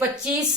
25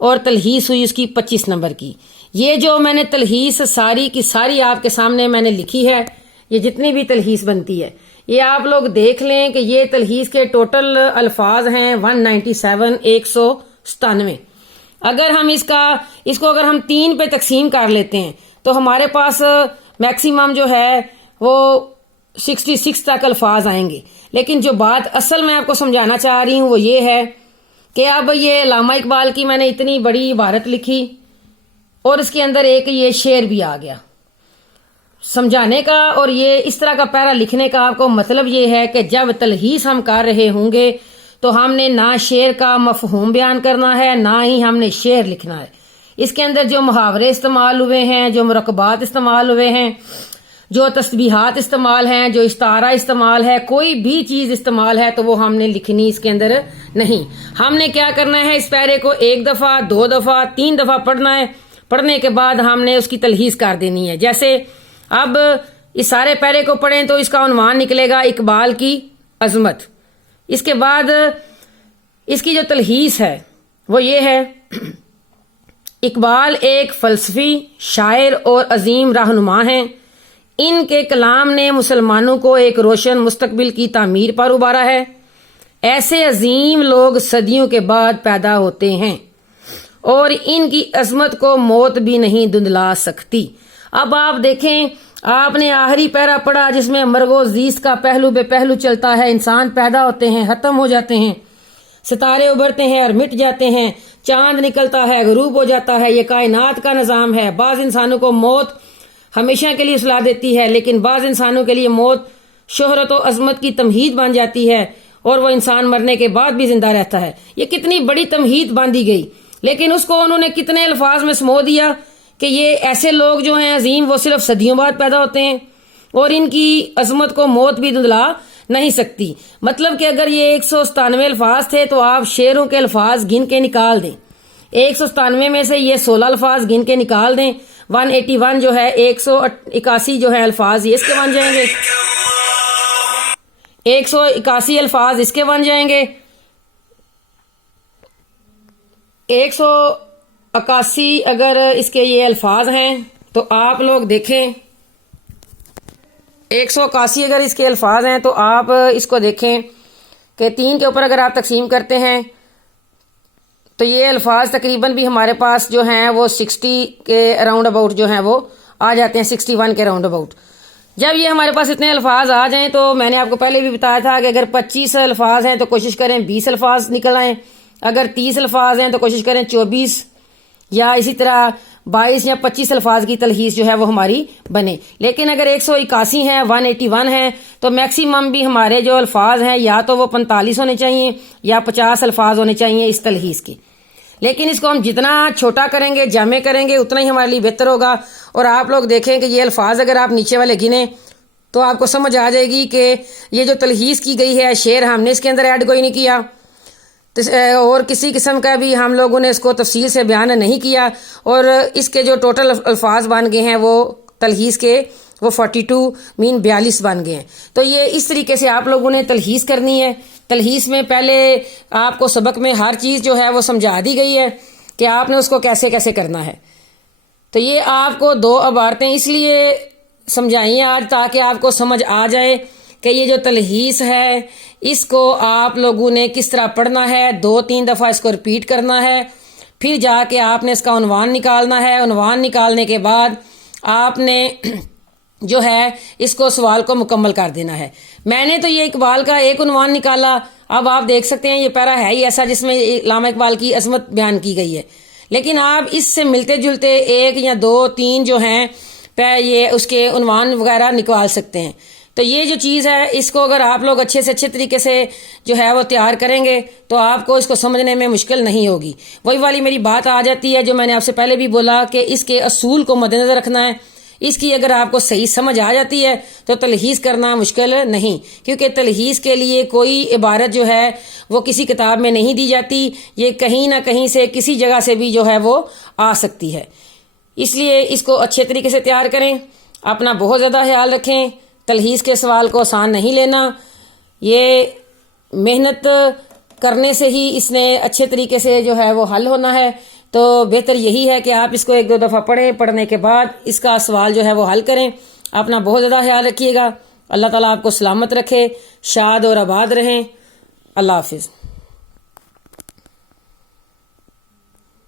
اور تلخیص ہوئی اس کی 25 نمبر کی. یہ جو میں نے تلخیص ساری کی ساری آپ کے سامنے میں نے لکھی ہے، یہ جتنی بھی تلخیص بنتی ہے یہ آپ لوگ دیکھ لیں کہ یہ تلخیص کے ٹوٹل الفاظ ہیں 197 197. اگر ہم اس کو اگر ہم 3 پہ تقسیم کر لیتے ہیں تو ہمارے پاس میکسیمم جو ہے وہ 66 تک الفاظ آئیں گے. لیکن جو بات اصل میں آپ کو سمجھانا چاہ رہی ہوں وہ یہ ہے کہ اب یہ علامہ اقبال کی میں نے اتنی بڑی عبارت لکھی اور اس کے اندر ایک یہ شعر بھی آ گیا سمجھانے کا، اور یہ اس طرح کا پیرا لکھنے کا آپ کو مطلب یہ ہے کہ جب تلخیص ہم کر رہے ہوں گے تو ہم نے نہ شعر کا مفہوم بیان کرنا ہے نہ ہی ہم نے شعر لکھنا ہے. اس کے اندر جو محاورے استعمال ہوئے ہیں، جو مرکبات استعمال ہوئے ہیں، جو تسبیحات استعمال ہیں، جو استعارہ استعمال ہے، کوئی بھی چیز استعمال ہے تو وہ ہم نے لکھنی اس کے اندر نہیں. ہم نے کیا کرنا ہے، اس پیرے کو 1 دفعہ 2 دفعہ 3 دفعہ پڑھنا ہے. پڑھنے کے بعد ہم نے اس کی تلخیص کر دینی ہے. جیسے اب اس سارے پیرے کو پڑھیں تو اس کا عنوان نکلے گا اقبال کی عظمت. اس کے بعد اس کی جو تلخیص ہے وہ یہ ہے، اقبال ایک فلسفی، شاعر اور عظیم رہنما ہیں. ان کے کلام نے مسلمانوں کو ایک روشن مستقبل کی تعمیر پر ابھارا ہے. ایسے عظیم لوگ صدیوں کے بعد پیدا ہوتے ہیں اور ان کی عظمت کو موت بھی نہیں دھندلا سکتی. اب آپ دیکھیں، آپ نے آخری پیرا پڑھا جس میں مرگ و زیست کا پہلو بے پہلو چلتا ہے. انسان پیدا ہوتے ہیں، ختم ہو جاتے ہیں، ستارے ابھرتے ہیں اور مٹ جاتے ہیں، چاند نکلتا ہے، غروب ہو جاتا ہے. یہ کائنات کا نظام ہے. بعض انسانوں کو موت ہمیشہ کے لیے سلا دیتی ہے، لیکن بعض انسانوں کے لیے موت شہرت و عظمت کی تمہید بن جاتی ہے اور وہ انسان مرنے کے بعد بھی زندہ رہتا ہے. یہ کتنی بڑی تمہید باندھی گئی، لیکن اس کو انہوں نے کتنے الفاظ میں سمو دیا کہ یہ ایسے لوگ جو ہیں عظیم وہ صرف صدیوں بعد پیدا ہوتے ہیں اور ان کی عظمت کو موت بھی دھندلا نہیں سکتی. مطلب کہ اگر یہ 197 الفاظ تھے تو آپ شعروں کے الفاظ گن کے نکال دیں. 197 میں سے یہ 16 الفاظ گن کے نکال دیں. 181 جو ہے 181 جو ہے الفاظ یہ اس کے بن جائیں گے. 181 الفاظ اس کے بن جائیں گے. 181 اگر اس کے یہ الفاظ ہیں تو آپ لوگ دیکھیں، 181 اگر اس کے الفاظ ہیں تو آپ اس کو دیکھیں کہ 3 کے اوپر اگر آپ تقسیم کرتے ہیں تو یہ الفاظ تقریباً بھی ہمارے پاس جو ہیں وہ 60 کے اراؤنڈ اباؤٹ جو ہیں وہ آ جاتے ہیں، 61 کے اراؤنڈ اباؤٹ. جب یہ ہمارے پاس اتنے الفاظ آ جائیں تو میں نے آپ کو پہلے بھی بتایا تھا کہ اگر 25 الفاظ ہیں تو کوشش کریں 20 الفاظ نکل آئیں، اگر 30 الفاظ ہیں تو کوشش کریں 24 یا اسی طرح 22 یا 25 الفاظ کی تلخیص جو ہے وہ ہماری بنے. لیکن اگر 181 ہیں 181 ہیں تو میکسیمم بھی ہمارے جو الفاظ ہیں یا تو وہ 45 ہونے چاہیے یا 50 الفاظ ہونے چاہیے اس تلخیص کے. لیکن اس کو ہم جتنا چھوٹا کریں گے، جامع کریں گے، اتنا ہی ہمارے لیے بہتر ہوگا. اور آپ لوگ دیکھیں کہ یہ الفاظ اگر آپ نیچے والے گنیں تو آپ کو سمجھ آ جائے گی کہ یہ جو تلخیص کی گئی ہے شعر ہم نے اس کے اندر ایڈ کوئی نہیں کیا اور کسی قسم کا بھی ہم لوگوں نے اس کو تفصیل سے بیان نہیں کیا، اور اس کے جو ٹوٹل الفاظ بن گئے ہیں وہ تلخیص کے وہ 42 مین 42 بن گئے ہیں. تو یہ اس طریقے سے آپ لوگوں نے تلخیص کرنی ہے. تلخیص میں پہلے آپ کو سبق میں ہر چیز جو ہے وہ سمجھا دی گئی ہے کہ آپ نے اس کو کیسے کیسے کرنا ہے. تو یہ آپ کو 2 عبارتیں اس لیے سمجھائیں آج تاکہ آپ کو سمجھ آ جائے کہ یہ جو تلخیص ہے اس کو آپ لوگوں نے کس طرح پڑھنا ہے. 2-3 دفعہ اس کو ریپیٹ کرنا ہے، پھر جا کے آپ نے اس کا عنوان نکالنا ہے. عنوان نکالنے کے بعد آپ نے جو ہے اس کو سوال کو مکمل کر دینا ہے. میں نے تو یہ اقبال کا ایک عنوان نکالا. اب آپ دیکھ سکتے ہیں یہ پیرا ہے ہی ایسا جس میں علامہ اقبال کی عظمت بیان کی گئی ہے، لیکن آپ اس سے ملتے جلتے 1 یا 2-3 جو ہیں یہ اس کے عنوان وغیرہ نکال سکتے ہیں. تو یہ جو چیز ہے اس کو اگر آپ لوگ اچھے سے اچھے طریقے سے جو ہے وہ تیار کریں گے تو آپ کو اس کو سمجھنے میں مشکل نہیں ہوگی. وہی والی میری بات آ جاتی ہے جو میں نے آپ سے پہلے بھی بولا کہ اس کے اصول کو مد نظر رکھنا ہے. اس کی اگر آپ کو صحیح سمجھ آ جاتی ہے تو تلخیص کرنا مشکل نہیں، کیونکہ تلخیص کے لیے کوئی عبارت جو ہے وہ کسی کتاب میں نہیں دی جاتی. یہ کہیں نہ کہیں سے کسی جگہ سے بھی جو ہے وہ آ سکتی ہے. اس لیے اس کو اچھے طریقے سے تیار کریں. اپنا بہت زیادہ خیال رکھیں. تلخیص کے سوال کو آسان نہیں لینا. یہ محنت کرنے سے ہی اس نے اچھے طریقے سے جو ہے وہ حل ہونا ہے. تو بہتر یہی ہے کہ آپ اس کو 1-2 دفعہ پڑھیں، پڑھنے کے بعد اس کا سوال جو ہے وہ حل کریں۔ اپنا بہت زیادہ خیال رکھیے گا، اللہ تعالیٰ آپ کو سلامت رکھے، شاد اور آباد رہیں۔ اللہ حافظ۔